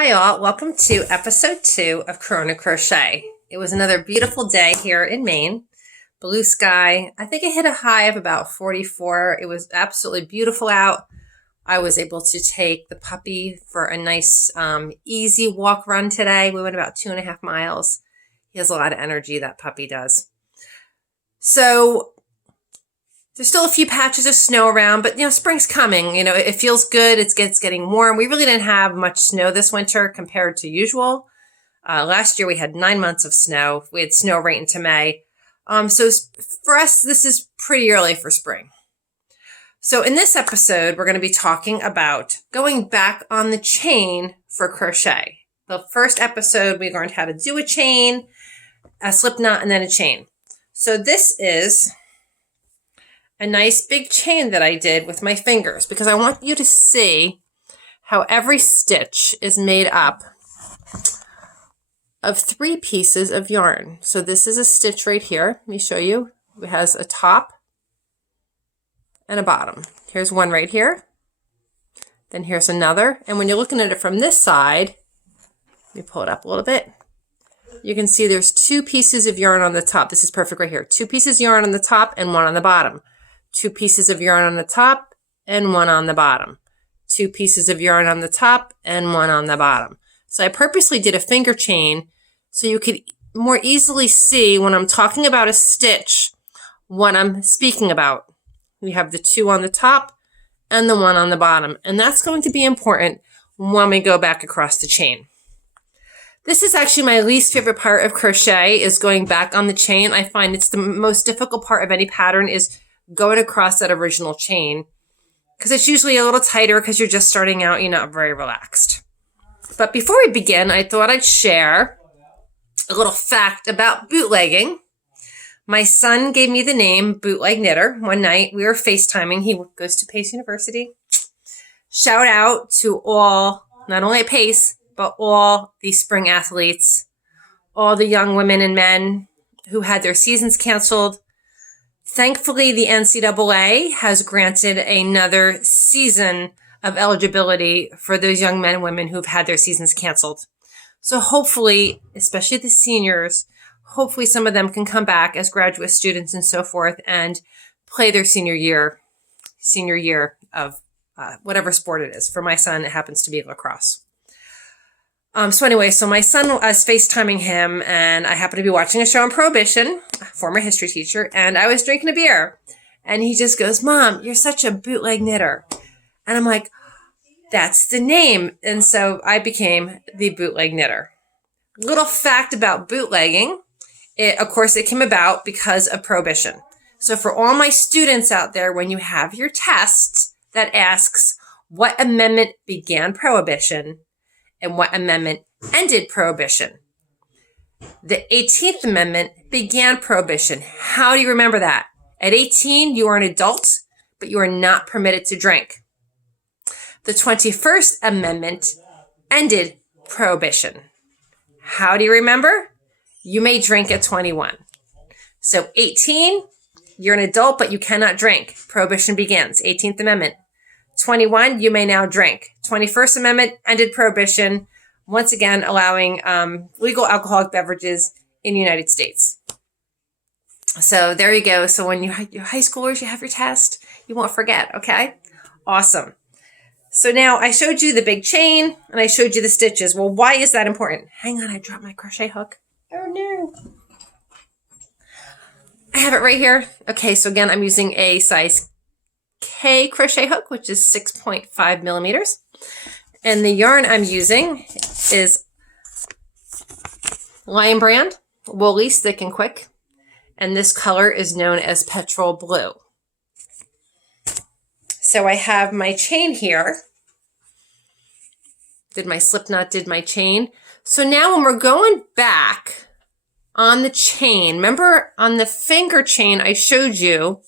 Hi all, welcome to episode 2 of Crochet. It was another beautiful day here in Maine. Blue sky. I think it hit a high of about 44. It was absolutely beautiful out. I was able to take the puppy for a nice easy walk run today. We went about 2.5 miles. He has a lot of energy, that puppy does. So there's still a few patches of snow around, but spring's coming. It feels good. It's getting warm. We really didn't have much snow this winter compared to usual. Last year we had 9 months of snow. We had snow right into May. So for us, this is pretty early for spring. So in this episode, we're going to be talking about going back on the chain for crochet. The first episode, we learned how to do a chain, a slip knot, and then a chain. So this is a nice big chain that I did with my fingers because I want you to see how every stitch is made up of 3 pieces of yarn. So this is a stitch right here. Let me show you. It has a top and a bottom. Here's one right here. Then here's another. And when you're looking at it from this side, let me pull it up a little bit. You can see there's 2 pieces of yarn on the top. This is perfect right here. 2 pieces of yarn on the top and 1 on the bottom. 2 pieces of yarn on the top and 1 on the bottom. 2 pieces of yarn on the top and 1 on the bottom. So I purposely did a finger chain so you could more easily see when I'm talking about a stitch what I'm speaking about. We have the 2 on the top and the 1 on the bottom. And that's going to be important when we go back across the chain. This is actually my least favorite part of crochet, is going back on the chain. I find it's the most difficult part of any pattern is going across that original chain, because it's usually a little tighter because you're just starting out, you're not very relaxed. But before we begin, I thought I'd share a little fact about bootlegging. My son gave me the name Bootleg Knitter. One night we were FaceTiming. He goes to Pace University. Shout out to all, not only at Pace, but all the spring athletes, all the young women and men who had their seasons canceled. Thankfully, the NCAA has granted another season of eligibility for those young men and women who've had their seasons canceled. So hopefully, especially the seniors, hopefully some of them can come back as graduate students and so forth and play their senior year of whatever sport it is. For my son, it happens to be lacrosse. So my son, I was FaceTiming him, and I happened to be watching a show on Prohibition, former history teacher, and I was drinking a beer. And he just goes, "Mom, you're such a bootleg knitter." And I'm like, that's the name. And so I became the Bootleg Knitter. Little fact about bootlegging, of course, it came about because of Prohibition. So for all my students out there, when you have your test that asks what amendment began Prohibition and what amendment ended Prohibition, the 18th Amendment began Prohibition. How do you remember that? At 18, you are an adult, but you are not permitted to drink. The 21st Amendment ended Prohibition. How do you remember? You may drink at 21. So 18, you're an adult, but you cannot drink. Prohibition begins. 18th Amendment. 21, you may now drink. 21st Amendment ended Prohibition, once again allowing legal alcoholic beverages in the United States. So there you go. So when you're high schoolers, you have your test, you won't forget, okay? Awesome. So now I showed you the big chain and I showed you the stitches. Well, why is that important? Hang on, I dropped my crochet hook. Oh no. I have it right here. Okay, so again, I'm using a size K crochet hook, which is 6.5 millimeters. And the yarn I'm using is Lion Brand, Woolies, Thick and Quick. And this color is known as Petrol Blue. So I have my chain here. Did my slip knot, did my chain. So now when we're going back on the chain, remember on the finger chain, I showed you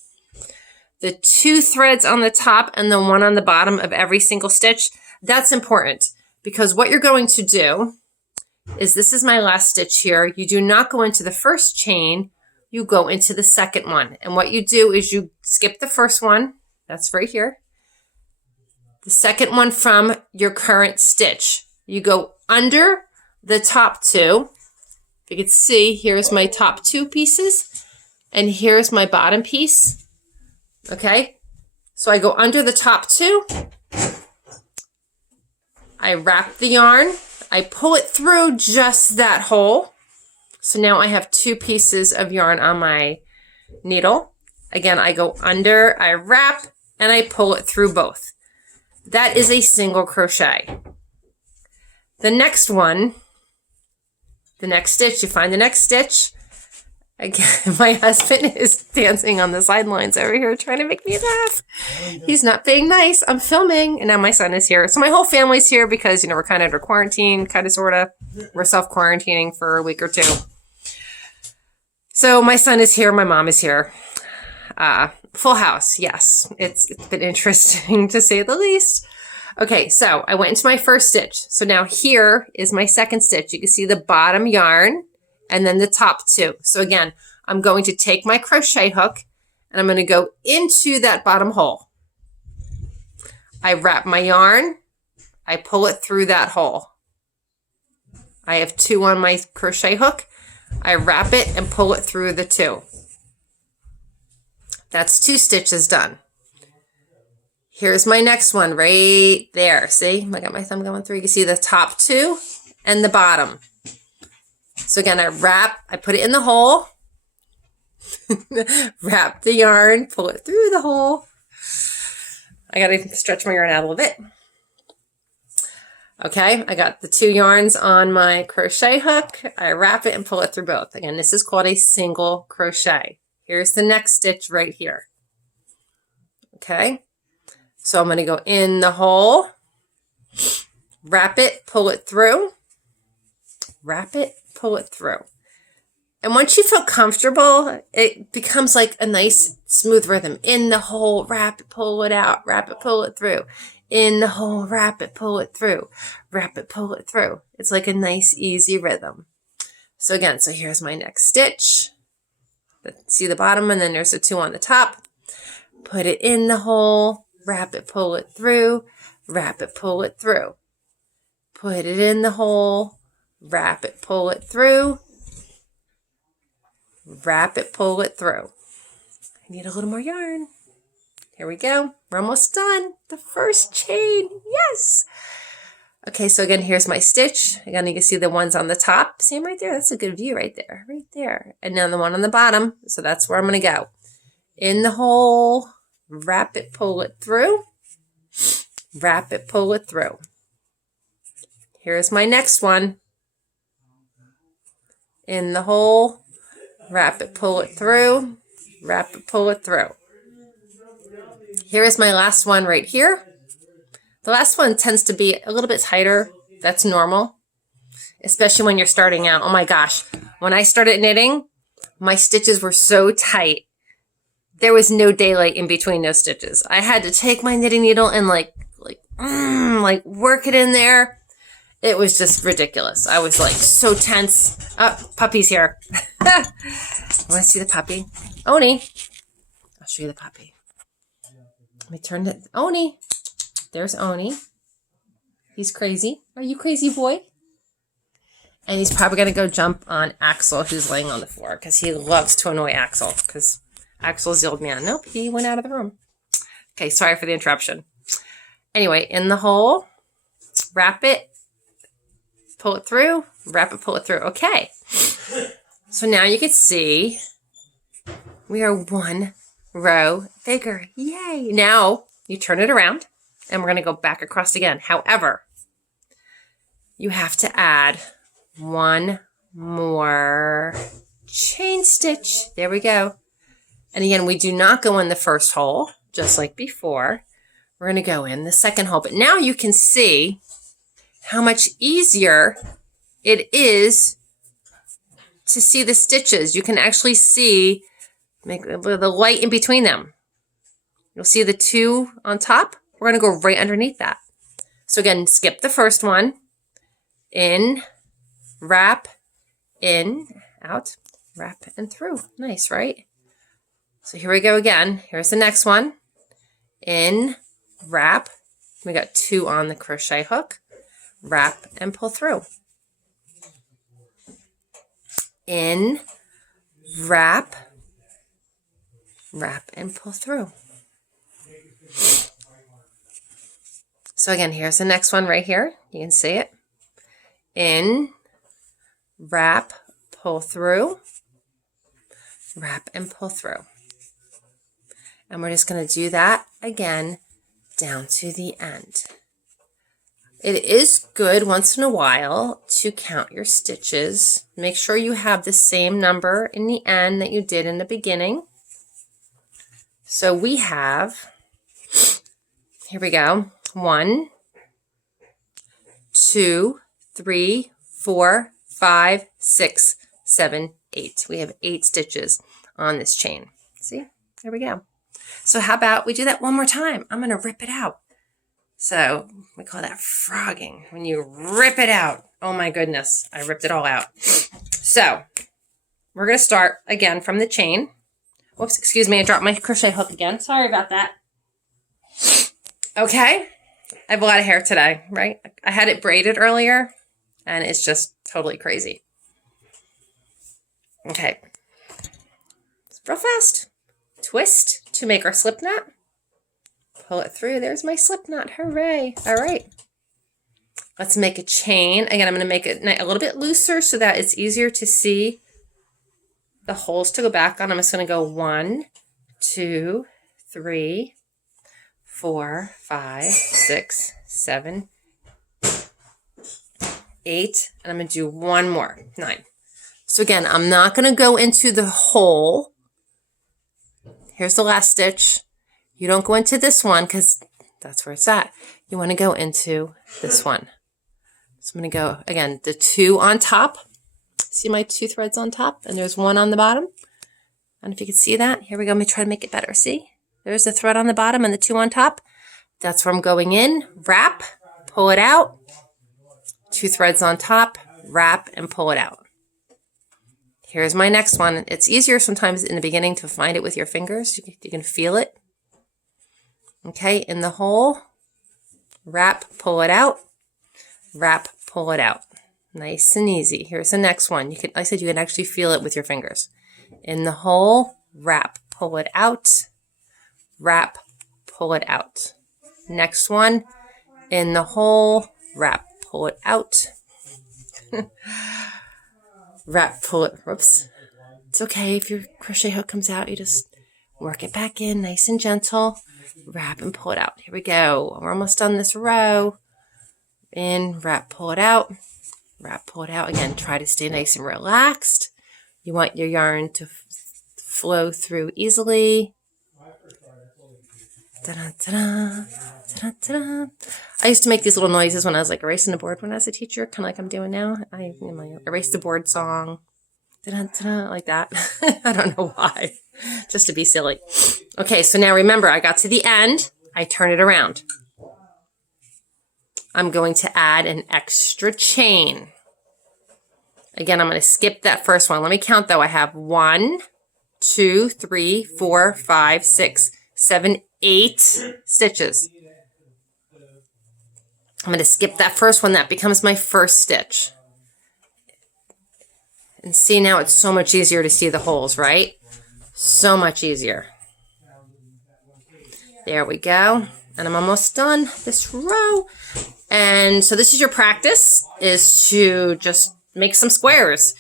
the 2 threads on the top and the 1 on the bottom of every single stitch. That's important because what you're going to do is, this is my last stitch here. You do not go into the first chain, you go into the second one. And what you do is you skip the first one. That's right here. The second one from your current stitch. You go under the top two. You can see here's my top two pieces and here's my bottom piece. Okay, so I go under the top two, I wrap the yarn, I pull it through just that hole. So now I have two pieces of yarn on my needle. Again, I go under, I wrap, and I pull it through both. That is a single crochet. The next one, the next stitch, you find the next stitch. Again, my husband is dancing on the sidelines over here trying to make me laugh. He's not being nice. I'm filming, and now my son is here. So my whole family's here because, you know, we're kind of under quarantine, kind of, sort of. We're self-quarantining for a week or two. So my son is here. My mom is here. Full house. Yes. It's been interesting to say the least. Okay, so I went into my first stitch. So now here is my second stitch. You can see the bottom yarn and then the top two. So again, I'm going to take my crochet hook and I'm going to go into that bottom hole. I wrap my yarn. I pull it through that hole. I have two on my crochet hook. I wrap it and pull it through the two. That's two stitches done. Here's my next one right there. See, I got my thumb going through. You can see the top two and the bottom. So again, I wrap, I put it in the hole, wrap the yarn, pull it through the hole. I got to stretch my yarn out a little bit. Okay, I got the two yarns on my crochet hook. I wrap it and pull it through both. Again, this is called a single crochet. Here's the next stitch right here. Okay, so I'm going to go in the hole, wrap it, pull it through, wrap it, pull it through. And once you feel comfortable, it becomes like a nice smooth rhythm. In the hole, wrap it, pull it out, wrap it, pull it through. In the hole, wrap it, pull it through, wrap it, pull it through. It's like a nice, easy rhythm. So again, so here's my next stitch. See the bottom, and then there's the two on the top. Put it in the hole, wrap it, pull it through, wrap it, pull it through. Put it in the hole, wrap it, pull it through, wrap it, pull it through. I need a little more yarn. Here we go. We're almost done. The first chain. Yes. Okay, so again, here's my stitch. Again, you can see the ones on the top. See them right there? That's a good view right there. Right there. And now the one on the bottom. So that's where I'm going to go. In the hole, wrap it, pull it through. Wrap it, pull it through. Here's my next one. In the hole, wrap it, pull it through. Wrap it, pull it through. Here is my last one right here. The last one tends to be a little bit tighter. That's normal, especially when you're starting out. Oh my gosh. When I started knitting, my stitches were so tight. There was no daylight in between those stitches. I had to take my knitting needle and like work it in there. It was just ridiculous. I was like so tense. Oh, puppy's here. Want to see the puppy? Oni. I'll show you the puppy. Let me turn it. Oni. There's Oni. He's crazy. Are you crazy, boy? And he's probably going to go jump on Axel, who's laying on the floor, because he loves to annoy Axel, because Axel's the old man. Nope, he went out of the room. Okay, sorry for the interruption. Anyway, in the hole, wrap it, pull it through, wrap it, pull it through. Okay. So now you can see we are one row bigger. Yay. Now you turn it around and we're going to go back across again. However, you have to add one more chain stitch. There we go. And again, we do not go in the first hole, just like before. We're going to go in the second hole. But now you can see how much easier it is to see the stitches. You can actually see the light in between them. You'll see the two on top. We're going to go right underneath that. So again, skip the first one. In, wrap, in, out, wrap, and through. Nice, right? So here we go again. Here's the next one. In, wrap. We got two on the crochet hook. wrap, and pull through. In, wrap, wrap, and pull through. So again, here's the next one right here. You can see it. In, wrap, pull through, wrap, and pull through. And we're just going to do that again down to the end. It is good once in a while to count your stitches. Make sure you have the same number in the end that you did in the beginning. So we have, here we go, 1, 2, 3, 4, 5, 6, 7, 8. We have 8 stitches on this chain. See? There we go. So how about we do that one more time? I'm going to rip it out. So we call that frogging. When you rip it out. Oh my goodness. I ripped it all out. So we're going to start again from the chain. Whoops, excuse me. I dropped my crochet hook again. Sorry about that. Okay. I have a lot of hair today, right? I had it braided earlier and it's just totally crazy. Okay. It's real fast. Twist to make our slip knot. Pull it through. There's my slip knot. Hooray. All right. Let's make a chain. Again, I'm going to make it a little bit looser so that it's easier to see the holes to go back on. I'm just going to go 1, 2, 3, 4, 5, 6, 7, 8. And I'm going to do one more. 9. So again, I'm not going to go into the hole. Here's the last stitch. You don't go into this one because that's where it's at. You want to go into this one. So I'm going to go, again, the 2 on top. See my 2 threads on top? And there's 1 on the bottom. And if you can see that, here we go. Let me try to make it better. See? There's the thread on the bottom and the 2 on top. That's where I'm going in. Wrap, pull it out. 2 threads on top, wrap, and pull it out. Here's my next one. It's easier sometimes in the beginning to find it with your fingers. You can feel it. Okay, in the hole, wrap, pull it out, wrap, pull it out. Nice and easy. Here's the next one. Like I said, you can actually feel it with your fingers. In the hole, wrap, pull it out, wrap, pull it out. Next one, in the hole, wrap, pull it out. Wrap, pull it, whoops. It's okay if your crochet hook comes out, you just work it back in nice and gentle. Wrap and pull it out. Here we go. We're almost done this row. In, wrap, pull it out. Wrap, pull it out. Again, try to stay nice and relaxed. You want your yarn to flow through easily. Ta-da, ta-da, ta-da. I used to make these little noises when I was like erasing the board when I was a teacher, kind of like I'm doing now. I erase the board song. Ta-da, ta-da, like that. I don't know why. Just to be silly. Okay, so now remember, I got to the end. I turn it around. I'm going to add an extra chain. Again, I'm going to skip that first one. Let me count, though. I have 1, 2, 3, 4, 5, 6, 7, 8 stitches. I'm going to skip that first one. That becomes my first stitch. And see, now it's so much easier to see the holes, right? So much easier. There we go. And I'm almost done this row. And so this is your practice, is to just make some squares.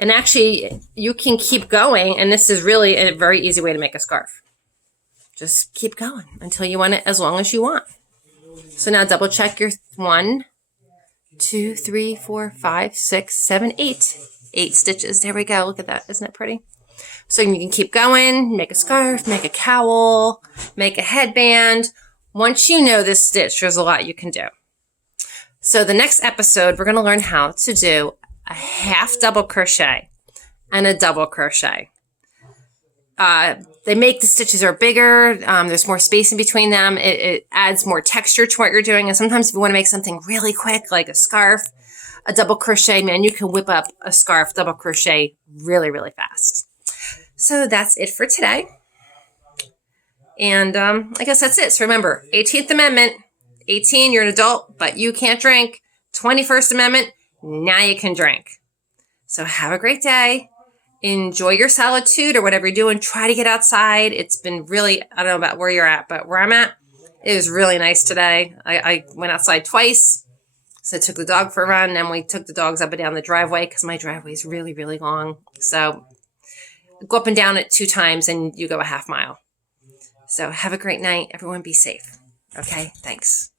And actually, you can keep going. And this is really a very easy way to make a scarf. Just keep going until you want it as long as you want. So now double check your 1, 2, 3, 4, 5, 6, 7, 8. 8 stitches. There we go. Look at that. Isn't it pretty? So you can keep going, make a scarf, make a cowl, make a headband. Once you know this stitch, there's a lot you can do. So the next episode, we're going to learn how to do a half double crochet and a double crochet. They make the stitches are bigger. There's more space in between them. It adds more texture to what you're doing. And sometimes if you want to make something really quick, like a scarf, a double crochet, man, you can whip up a scarf double crochet really, really fast. So that's it for today. And I guess that's it. So remember, 18th Amendment, 18, you're an adult, but you can't drink. 21st Amendment, now you can drink. So have a great day. Enjoy your solitude or whatever you're doing. Try to get outside. It's been really, I don't know about where you're at, but where I'm at, it was really nice today. I went outside twice. So I took the dog for a run, and we took the dogs up and down the driveway because my driveway is really, really long. So go up and down it 2 times and you go a half mile. So have a great night. Everyone be safe. Okay, thanks.